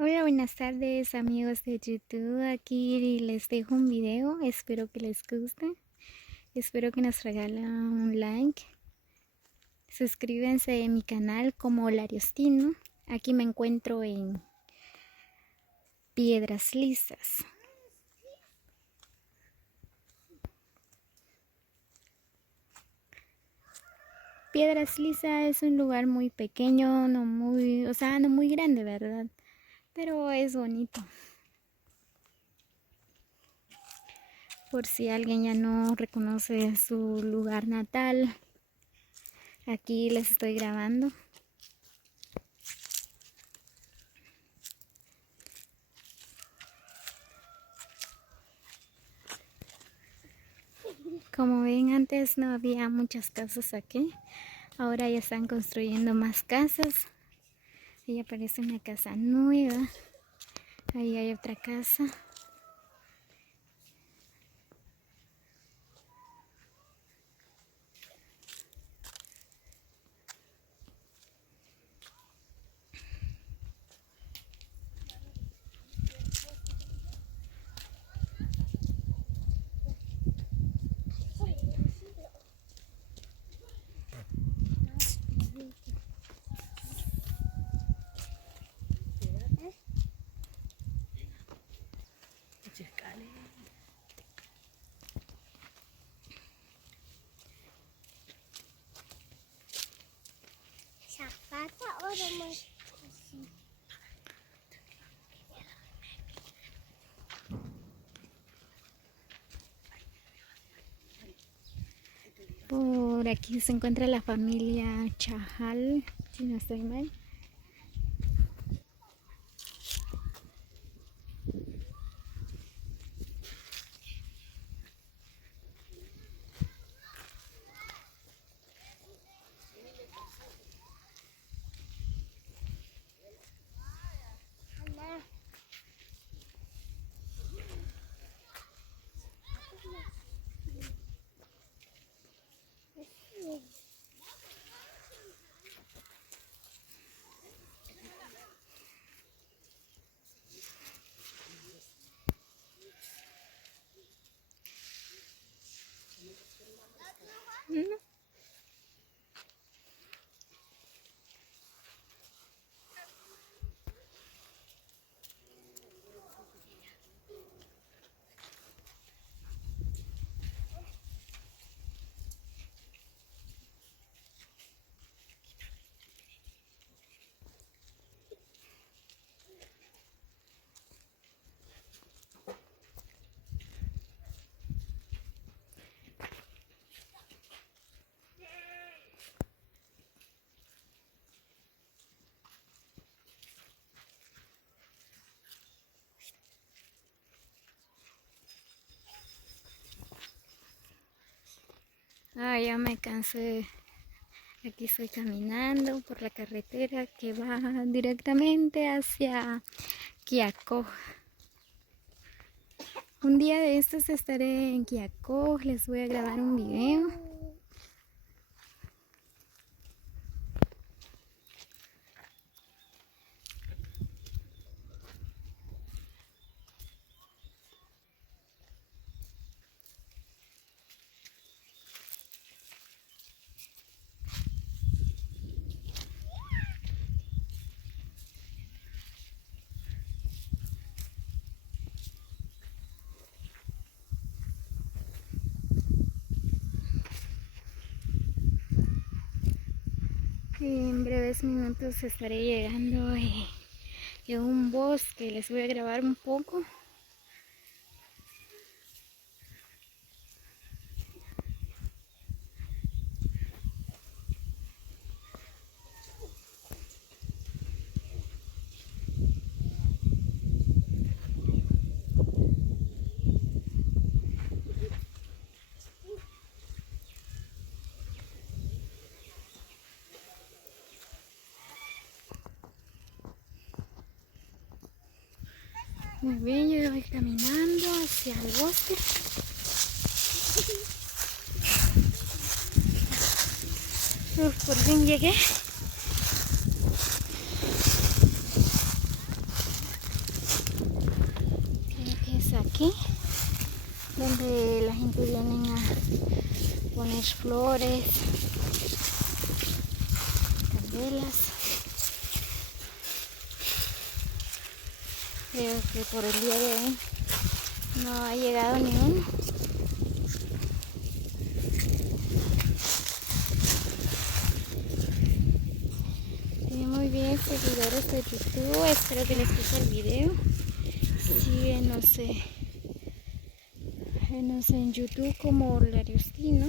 Hola, buenas tardes amigos de YouTube. Aquí les dejo un video. Espero que les guste. Espero que nos regalen un like. Suscríbanse a mi canal como Lariostino. Aquí me encuentro en Piedras Lisas. Piedras Lisas es un lugar muy pequeño, no muy grande, ¿verdad? Pero es bonito. Por si alguien ya no reconoce su lugar natal, aquí les estoy grabando. Como ven, antes no había muchas casas aquí. Ahora ya están construyendo más casas. Ahí aparece una casa nueva. Ahí hay otra casa. Por aquí se encuentra la familia Chajal, si no estoy mal. Ya me cansé. Aquí estoy caminando por la carretera que va directamente hacia Quiaco. Un día de estos estaré en Quiaco, les voy a grabar un video. En breves minutos estaré llegando a un bosque, les voy a grabar un poco. Muy bien, yo voy caminando hacia el bosque. Por fin llegué. aquí, donde la gente viene a poner flores, candelas. Creo que por el día de hoy no ha llegado ni uno. Muy bien, seguidores de YouTube, espero que les guste el video. Síguenos en YouTube como Lariostino.